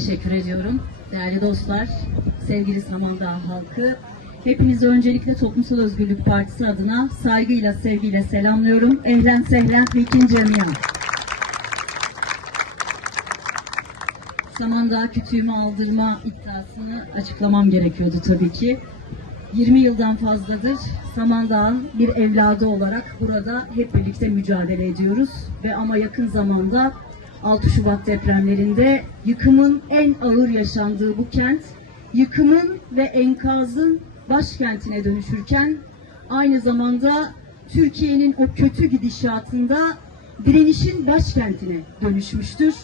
Teşekkür ediyorum. Değerli dostlar, sevgili Samandağ halkı, hepinizi öncelikle Toplumsal Özgürlük Partisi adına saygıyla, sevgiyle selamlıyorum. Ehlen sehlen mekin cemia. Samandağ kütüğümü aldırma iddiasını açıklamam gerekiyordu tabii ki. 20 yıldan fazladır Samandağ'ın bir evladı olarak burada hep birlikte mücadele ediyoruz. Ve ama yakın zamanda 6 Şubat depremlerinde yıkımın en ağır yaşandığı bu kent, yıkımın ve enkazın başkentine dönüşürken aynı zamanda Türkiye'nin o kötü gidişatında direnişin başkentine dönüşmüştür.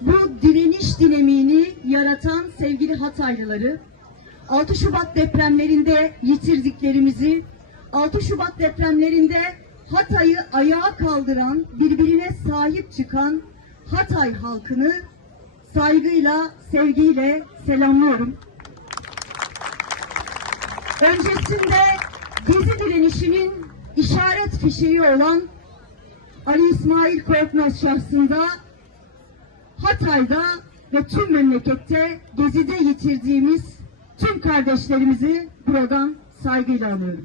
Bu direniş dinamiğini yaratan sevgili Hataylıları, 6 Şubat depremlerinde yitirdiklerimizi, 6 Şubat depremlerinde Hatay'ı ayağa kaldıran, birbirine sahip çıkan Hatay halkını saygıyla, sevgiyle selamlıyorum. Öncesinde Gezi direnişinin işaret fişeği olan Ali İsmail Korkmaz şahsında Hatay'da ve tüm memlekette Gezi'de yitirdiğimiz tüm kardeşlerimizi buradan saygıyla anıyorum.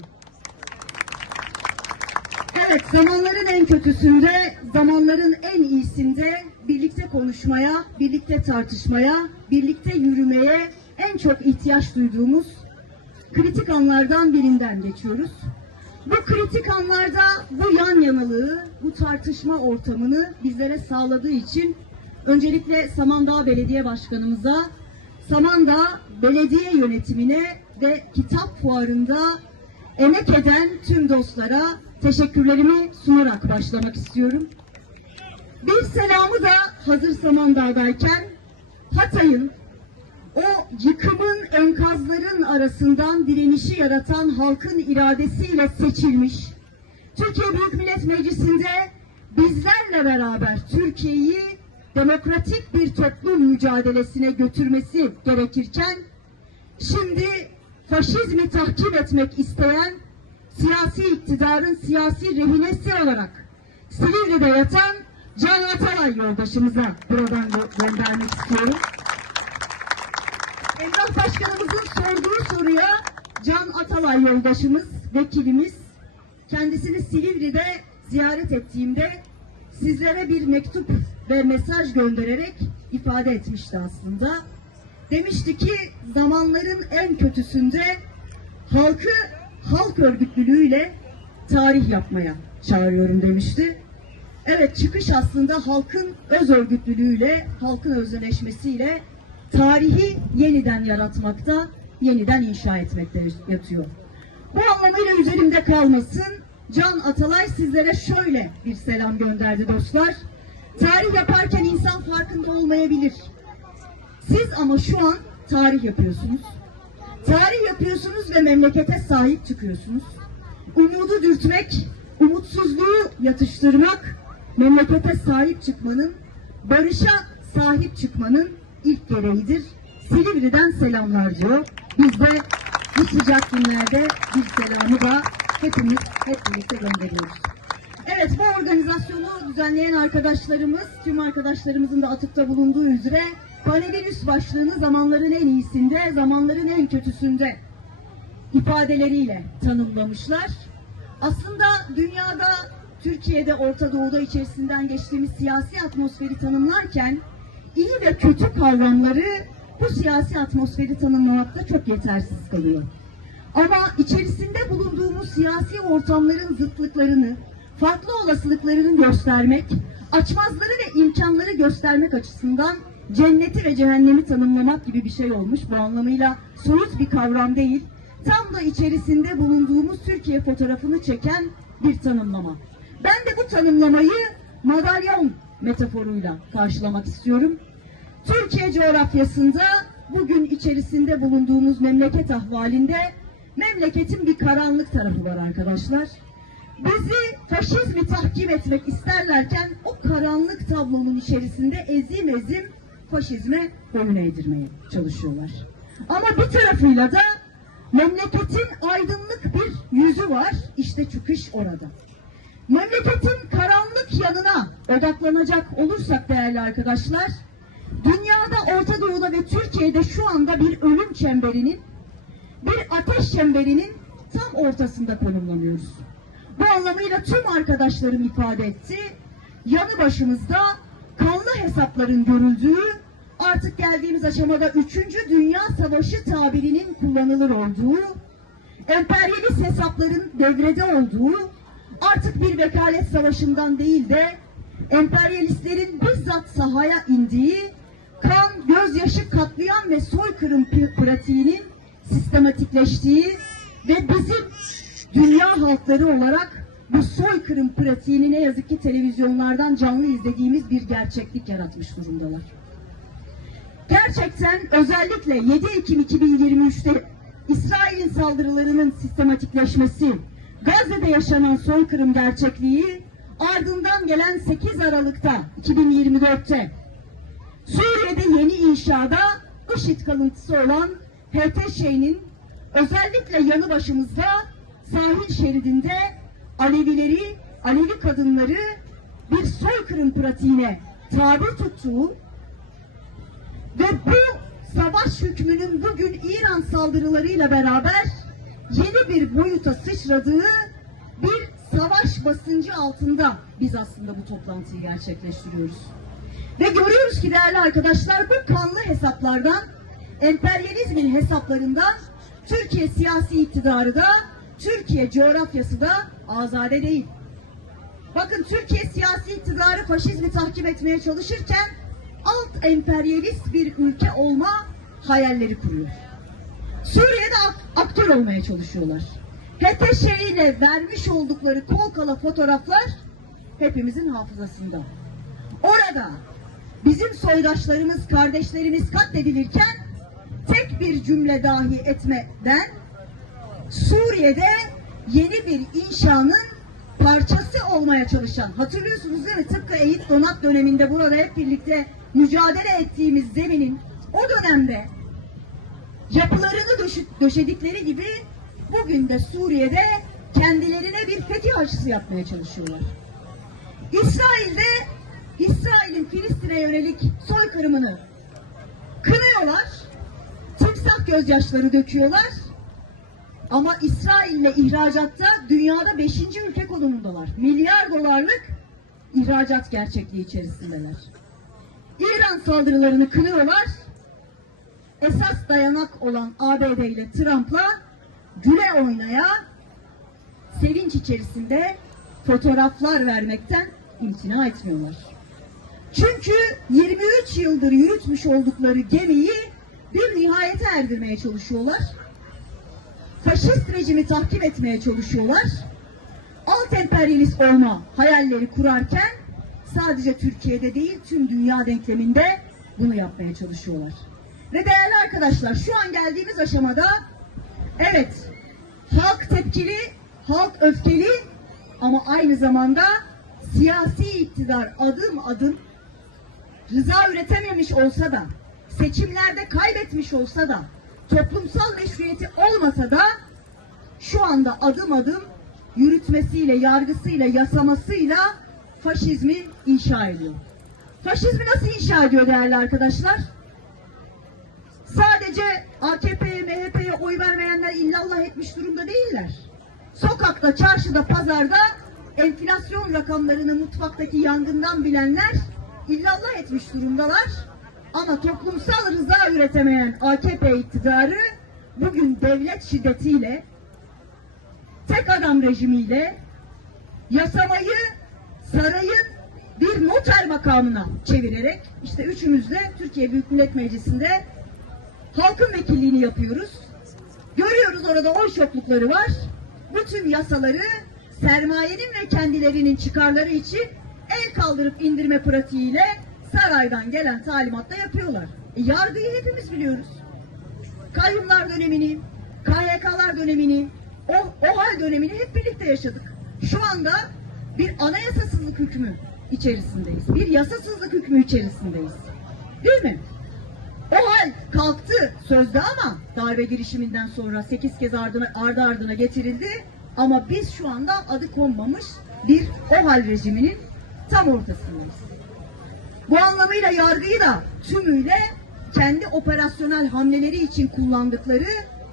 Evet, zamanların en kötüsünde, zamanların en iyisinde birlikte konuşmaya, birlikte tartışmaya, birlikte yürümeye en çok ihtiyaç duyduğumuz kritik anlardan birinden geçiyoruz. Bu kritik anlarda bu yan yanalığı, bu tartışma ortamını bizlere sağladığı için öncelikle Samandağ Belediye Başkanımıza, Samandağ Belediye Yönetimine ve kitap fuarında emek eden tüm dostlara teşekkürlerimi sunarak başlamak istiyorum. Bir selamı da hazır Samandağ'dayken Hatay'ın o yıkımın enkazların arasından direnişi yaratan halkın iradesiyle seçilmiş, Türkiye Büyük Millet Meclisi'nde bizlerle beraber Türkiye'yi demokratik bir toplum mücadelesine götürmesi gerekirken, şimdi faşizmi tahkim etmek isteyen siyasi iktidarın siyasi rehinesi olarak Silivri'de yatan Can Atalay yoldaşımıza buradan gö- göndermek istiyorum. Emrah Başkanımızın sorduğu soruya Can Atalay yoldaşımız, vekilimiz, kendisini Silivri'de ziyaret ettiğimde sizlere bir mektup ve mesaj göndererek ifade etmişti aslında. Demişti ki zamanların en kötüsünde halkı halk örgütlülüğüyle tarih yapmaya çağırıyorum demişti. Evet çıkış aslında halkın öz örgütlülüğüyle, halkın özdeşleşmesiyle tarihi yeniden yaratmakta, yeniden inşa etmekte yatıyor. Bu anlamıyla üzerimde kalmasın. Can Atalay sizlere şöyle bir selam gönderdi dostlar. Tarih yaparken insan farkında olmayabilir. Siz ama şu an tarih yapıyorsunuz. Tarih yapıyorsunuz ve memlekete sahip çıkıyorsunuz. Umudu dürtmek, umutsuzluğu yatıştırmak, memlekete sahip çıkmanın, barışa sahip çıkmanın ilk gereğidir. Silivri'den selamlar diyor. Biz de bu sıcak günlerde bir selamı da hepimiz hep birlikte gönderiyoruz. Evet bu organizasyonu düzenleyen arkadaşlarımız, tüm arkadaşlarımızın da atıkta bulunduğu üzere üst başlığını zamanların en iyisinde, zamanların en kötüsünde ifadeleriyle tanımlamışlar. Aslında dünyada, Türkiye'de, Orta Doğu'da içerisinden geçtiğimiz siyasi atmosferi tanımlarken iyi ve kötü kavramları bu siyasi atmosferi tanımlamakta çok yetersiz kalıyor. Ama içerisinde bulunduğumuz siyasi ortamların zıtlıklarını, farklı olasılıklarını göstermek, açmazları ve imkanları göstermek açısından cenneti ve cehennemi tanımlamak gibi bir şey olmuş. Bu anlamıyla soyut bir kavram değil, tam da içerisinde bulunduğumuz Türkiye fotoğrafını çeken bir tanımlama. Ben de bu tanımlamayı madalyon metaforuyla karşılamak istiyorum. Türkiye coğrafyasında bugün içerisinde bulunduğumuz memleket ahvalinde memleketin bir karanlık tarafı var arkadaşlar. Bizi faşizmi tahkim etmek isterlerken o karanlık tablonun içerisinde ezim ezim faşizme boyun eğdirmeye çalışıyorlar. Ama bir tarafıyla da memleketin aydınlık bir yüzü var. İşte çıkış orada. Memleketin karanlık yanına odaklanacak olursak değerli arkadaşlar, dünyada, Orta Doğu'da ve Türkiye'de şu anda bir ölüm çemberinin, bir ateş çemberinin tam ortasında konumlanıyoruz. Bu anlamıyla tüm arkadaşlarım ifade etti. Yanı başımızda kanlı hesapların görüldüğü, artık geldiğimiz aşamada 3. Dünya Savaşı tabirinin kullanılır olduğu, emperyalist hesapların devrede olduğu, artık bir vekalet savaşından değil de emperyalistlerin bizzat sahaya indiği, kan, gözyaşı, katliam ve soykırım pratiğinin sistematikleştiği ve bizim dünya halkları olarak bu soykırım pratiğini ne yazık ki televizyonlardan canlı izlediğimiz bir gerçeklik yaratmış durumdalar. Gerçekten özellikle 7 Ekim 2023'te İsrail'in saldırılarının sistematikleşmesi, Gazze'de yaşanan soykırım gerçekliği, ardından gelen 8 Aralık'ta 2024'te Suriye'de yeni inşada IŞİD kalıntısı olan HTŞ'nin özellikle yanı başımızda sahil şeridinde Alevileri, Alevi kadınları bir soykırım pratiğine tabi tuttuğu ve bu savaş hükmünün bugün İran saldırılarıyla beraber yeni bir boyuta sıçradığı bir savaş basıncı altında biz aslında bu toplantıyı gerçekleştiriyoruz. Ve görüyoruz ki değerli arkadaşlar bu kanlı hesaplardan, emperyalizmin hesaplarından Türkiye siyasi iktidarı da, Türkiye coğrafyası da azade değil. Bakın Türkiye siyasi iktidarı faşizmi tahkim etmeye çalışırken alt emperyalist bir ülke olma hayalleri kuruyor. Suriye'de ak- aktör olmaya çalışıyorlar. HTŞ ile vermiş oldukları kol kala fotoğraflar hepimizin hafızasında. Orada bizim soydaşlarımız, kardeşlerimiz katledilirken tek bir cümle dahi etmeden Suriye'de yeni bir inşanın parçası olmaya çalışan, hatırlıyorsunuz değil mi? Tıpkı Eğit Donat döneminde burada hep birlikte mücadele ettiğimiz zeminin o dönemde yapılarını döşedikleri gibi bugün de Suriye'de kendilerine bir fetih aşısı yapmaya çalışıyorlar. İsrail'de İsrail'in Filistin'e yönelik soykırımını kınıyorlar. Timsah gözyaşları döküyorlar. Ama İsrail'le ihracatta dünyada beşinci ülke konumundalar. Milyar dolarlık ihracat gerçekliği içerisindeler. İran saldırılarını kınıyorlar. Esas dayanak olan ABD ile Trump'la güle oynaya sevinç içerisinde fotoğraflar vermekten imtina etmiyorlar. Çünkü 23 yıldır yürütmüş oldukları gemiyi bir nihayete erdirmeye çalışıyorlar. Faşist rejimi tahkim etmeye çalışıyorlar. Alt emperyalist olma hayalleri kurarken sadece Türkiye'de değil tüm dünya denkleminde bunu yapmaya çalışıyorlar. Ve değerli arkadaşlar şu an geldiğimiz aşamada evet halk tepkili, halk öfkeli ama aynı zamanda siyasi iktidar adım adım rıza üretememiş olsa da, seçimlerde kaybetmiş olsa da, toplumsal meşruiyeti olmasa da şu anda adım adım yürütmesiyle, yargısıyla, yasamasıyla faşizmi inşa ediyor. Faşizmi nasıl inşa ediyor değerli arkadaşlar? Sadece AKP'ye, MHP'ye oy vermeyenler illallah etmiş durumda değiller. Sokakta, çarşıda, pazarda enflasyon rakamlarını mutfaktaki yangından bilenler illallah etmiş durumdalar. Ama toplumsal rıza üretemeyen AKP iktidarı bugün devlet şiddetiyle, tek adam rejimiyle yasamayı sarayın bir noter makamına çevirerek işte üçümüz de Türkiye Büyük Millet Meclisi'nde halkın vekilliğini yapıyoruz. Görüyoruz orada oy çoklukları var. Bu tüm yasaları sermayenin ve kendilerinin çıkarları için el kaldırıp indirme pratiğiyle saraydan gelen talimatla yapıyorlar. E, yargıyı hepimiz biliyoruz. Kayyumlar dönemini, KYK'lar dönemini, o, o hal dönemini hep birlikte yaşadık. Şu anda bir anayasasızlık hükmü içerisindeyiz. Bir yasasızlık hükmü içerisindeyiz. Değil mi? O hal kalktı sözde ama darbe girişiminden sonra 8 kez ardına, ardı ardına getirildi. Ama biz şu anda adı konmamış bir o hal rejiminin tam ortasındayız. Bu anlamıyla yargıyı da tümüyle kendi operasyonel hamleleri için kullandıkları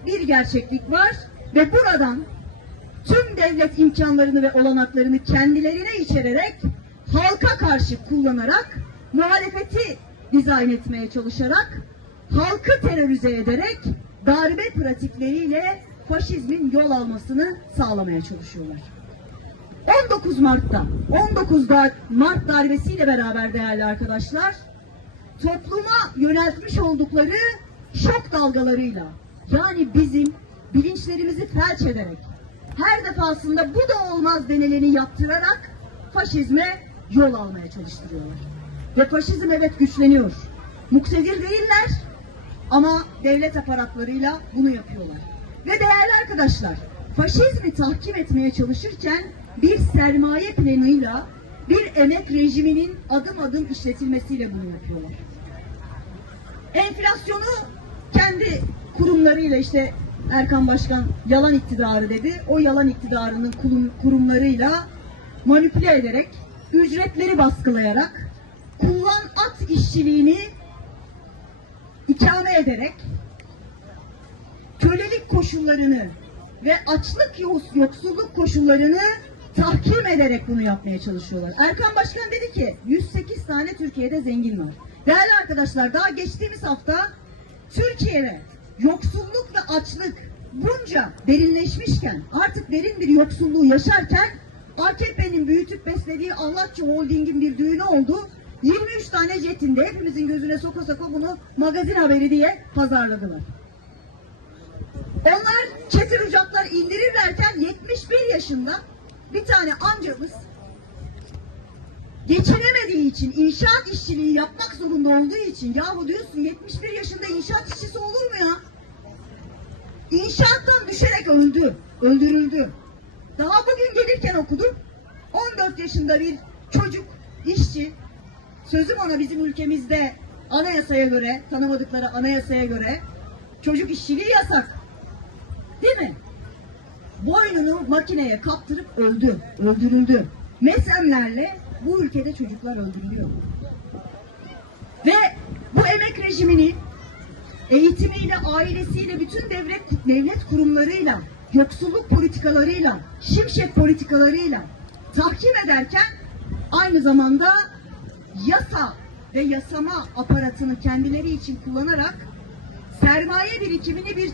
bir gerçeklik var ve buradan tüm devlet imkanlarını ve olanaklarını kendilerine içererek halka karşı kullanarak muhalefeti dizayn etmeye çalışarak halkı terörize ederek darbe pratikleriyle faşizmin yol almasını sağlamaya çalışıyorlar. 19 Mart'ta 19 da- Mart darbesiyle beraber değerli arkadaşlar topluma yöneltmiş oldukları şok dalgalarıyla yani bizim bilinçlerimizi felç ederek her defasında bu da olmaz denileni yaptırarak faşizme yol almaya çalıştırıyorlar. Ve faşizm evet güçleniyor. Muktedir değiller ama devlet aparatlarıyla bunu yapıyorlar. Ve değerli arkadaşlar, faşizmi tahkim etmeye çalışırken bir sermaye planıyla bir emek rejiminin adım adım işletilmesiyle bunu yapıyorlar. Enflasyonu kendi kurumlarıyla işte Erkan Başkan yalan iktidarı dedi. O yalan iktidarının kurum- kurumlarıyla manipüle ederek, ücretleri baskılayarak, kullan at işçiliğini ikame ederek, kölelik koşullarını ve açlık yoksulluk koşullarını tahkim ederek bunu yapmaya çalışıyorlar. Erkan Başkan dedi ki 108 tane Türkiye'de zengin var. Değerli arkadaşlar daha geçtiğimiz hafta Türkiye'de yoksulluk ve açlık bunca derinleşmişken artık derin bir yoksulluğu yaşarken AKP'nin büyütüp beslediği Allahçı Holding'in bir düğünü oldu. 23 tane jetinde hepimizin gözüne soka soka bunu magazin haberi diye pazarladılar. Onlar çetir ucaklar indirirlerken 71 yaşında bir tane amcamız geçinemediği için inşaat işçiliği yapmak zorunda olduğu için yahu diyorsun 71 yaşında inşaat işçisi olur mu ya? İnşaattan düşerek öldü, öldürüldü. Daha bugün gelirken okudum. 14 yaşında bir çocuk, işçi, sözüm ona bizim ülkemizde anayasaya göre, tanımadıkları anayasaya göre çocuk işçiliği yasak. Değil mi? Boynunu makineye kaptırıp öldü, öldürüldü. Mesemlerle bu ülkede çocuklar öldürülüyor. Ve bu emek rejimini eğitimiyle, ailesiyle, bütün devlet, devlet kurumlarıyla, yoksulluk politikalarıyla, şimşek politikalarıyla tahkim ederken aynı zamanda yasa ve yasama aparatını kendileri için kullanarak sermaye birikimini bir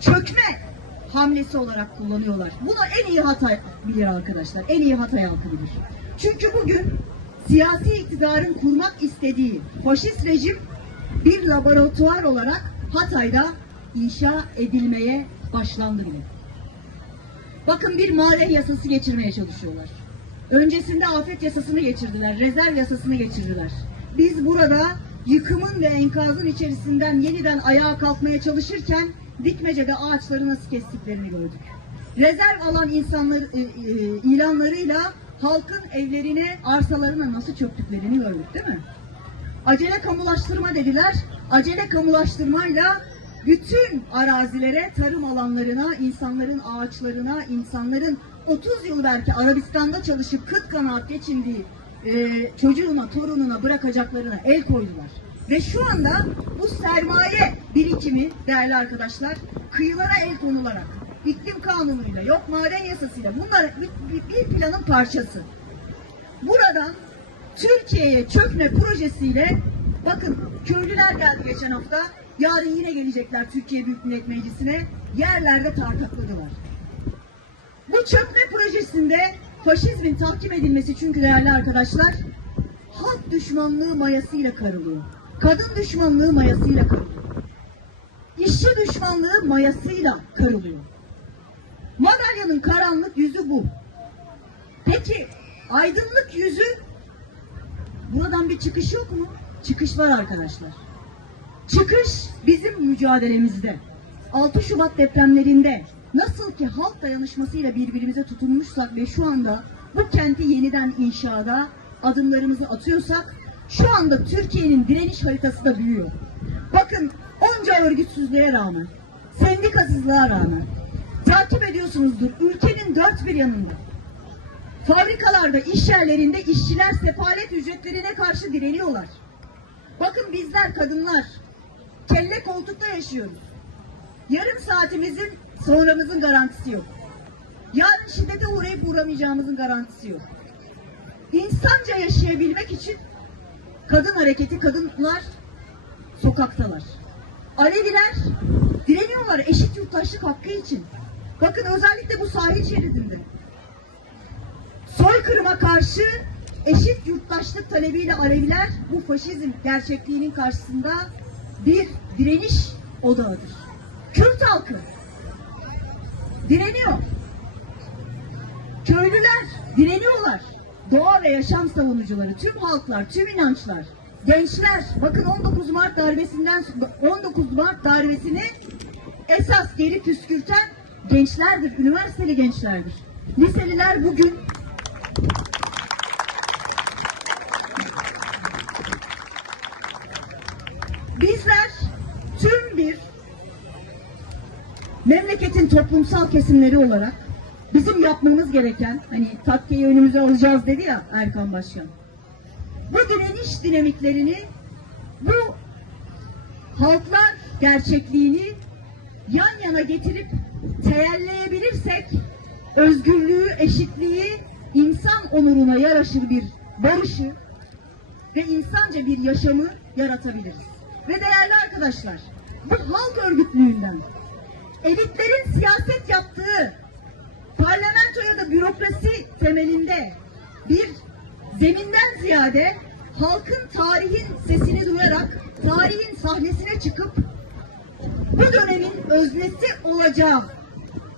çökme hamlesi olarak kullanıyorlar. Bunu en iyi Hatay bilir arkadaşlar. En iyi Hatay halkı bilir. Çünkü bugün siyasi iktidarın kurmak istediği faşist rejim bir laboratuvar olarak Hatay'da inşa edilmeye başlandı bile. Bakın bir maden yasası geçirmeye çalışıyorlar. Öncesinde afet yasasını geçirdiler, rezerv yasasını geçirdiler. Biz burada yıkımın ve enkazın içerisinden yeniden ayağa kalkmaya çalışırken Dikmece'de ağaçları nasıl kestiklerini gördük. Rezerv alan insanlar e, e, ilanlarıyla halkın evlerine, arsalarına nasıl çöktüklerini gördük değil mi? Acele kamulaştırma dediler. Acele kamulaştırmayla bütün arazilere, tarım alanlarına, insanların ağaçlarına, insanların 30 yıl belki Arabistan'da çalışıp kıt kanaat geçindiği e, çocuğuna, torununa bırakacaklarına el koydular. Ve şu anda bu sermaye birikimi değerli arkadaşlar kıyılara el konularak iklim kanunuyla yok maden yasasıyla bunlar bir, planın parçası. Buradan Türkiye'ye çökme projesiyle bakın köylüler geldi geçen hafta. Yarın yine gelecekler Türkiye Büyük Millet Meclisi'ne. Yerlerde tartakladılar. Bu çökme projesinde faşizmin tahkim edilmesi çünkü değerli arkadaşlar halk düşmanlığı mayasıyla karılıyor. Kadın düşmanlığı mayasıyla karılıyor. İşçi düşmanlığı mayasıyla karılıyor. Madalyanın karanlık yüzü bu. Peki aydınlık yüzü buradan bir çıkış yok mu? Çıkış var arkadaşlar. Çıkış bizim mücadelemizde. 6 Şubat depremlerinde nasıl ki halk dayanışmasıyla birbirimize tutunmuşsak ve şu anda bu kenti yeniden inşada adımlarımızı atıyorsak şu anda Türkiye'nin direniş haritası da büyüyor. Bakın onca örgütsüzlüğe rağmen, sendikasızlığa rağmen takip ediyorsunuzdur ülkenin dört bir yanında Fabrikalarda, iş yerlerinde işçiler sefalet ücretlerine karşı direniyorlar. Bakın bizler kadınlar kelle koltukta yaşıyoruz. Yarım saatimizin sonramızın garantisi yok. Yarın şiddete uğrayıp uğramayacağımızın garantisi yok. İnsanca yaşayabilmek için kadın hareketi, kadınlar sokaktalar. Aleviler direniyorlar eşit yurttaşlık hakkı için. Bakın özellikle bu sahil şeridinde. Soykırıma karşı eşit yurttaşlık talebiyle Aleviler bu faşizm gerçekliğinin karşısında bir direniş odağıdır. Kürt halkı direniyor. Köylüler direniyorlar. Doğa ve yaşam savunucuları, tüm halklar, tüm inançlar, gençler, bakın 19 Mart darbesinden 19 Mart darbesini esas geri püskürten gençlerdir, üniversiteli gençlerdir. Liseliler bugün bizler tüm bir memleketin toplumsal kesimleri olarak bizim yapmamız gereken hani takkeyi önümüze alacağız dedi ya Erkan Başkan. Bu direniş dinamiklerini bu halklar gerçekliğini yan yana getirip teyelleyebilirsek özgürlüğü, eşitliği, insan onuruna yaraşır bir barışı ve insanca bir yaşamı yaratabiliriz. Ve değerli arkadaşlar, bu halk örgütlüğünden elitlerin siyaset yaptığı parlamento ya da bürokrasi temelinde bir zeminden ziyade halkın tarihin sesini duyarak tarihin sahnesine çıkıp bu dönemin öznesi olacağı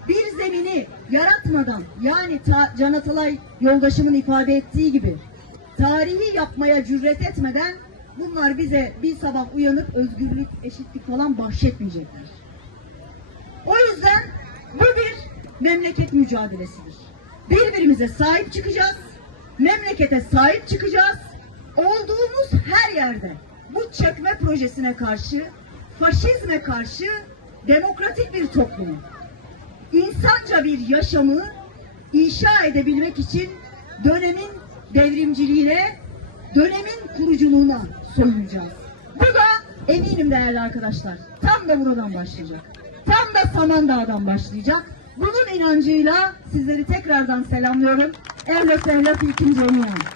bir zemini yaratmadan yani ta, Can Atalay yoldaşımın ifade ettiği gibi tarihi yapmaya cüret etmeden bunlar bize bir sabah uyanıp özgürlük, eşitlik falan bahşetmeyecekler. O yüzden bu bir memleket mücadelesidir. Birbirimize sahip çıkacağız, memlekete sahip çıkacağız. Olduğumuz her yerde bu çökme projesine karşı, faşizme karşı demokratik bir toplumu, insanca bir yaşamı inşa edebilmek için dönemin devrimciliğine, dönemin kuruculuğuna soyunacağız. Bu da eminim değerli arkadaşlar tam da buradan başlayacak. Tam da Samandağ'dan başlayacak. Bunun inancıyla sizleri tekrardan selamlıyorum. Evle sehle fikim cemiyen.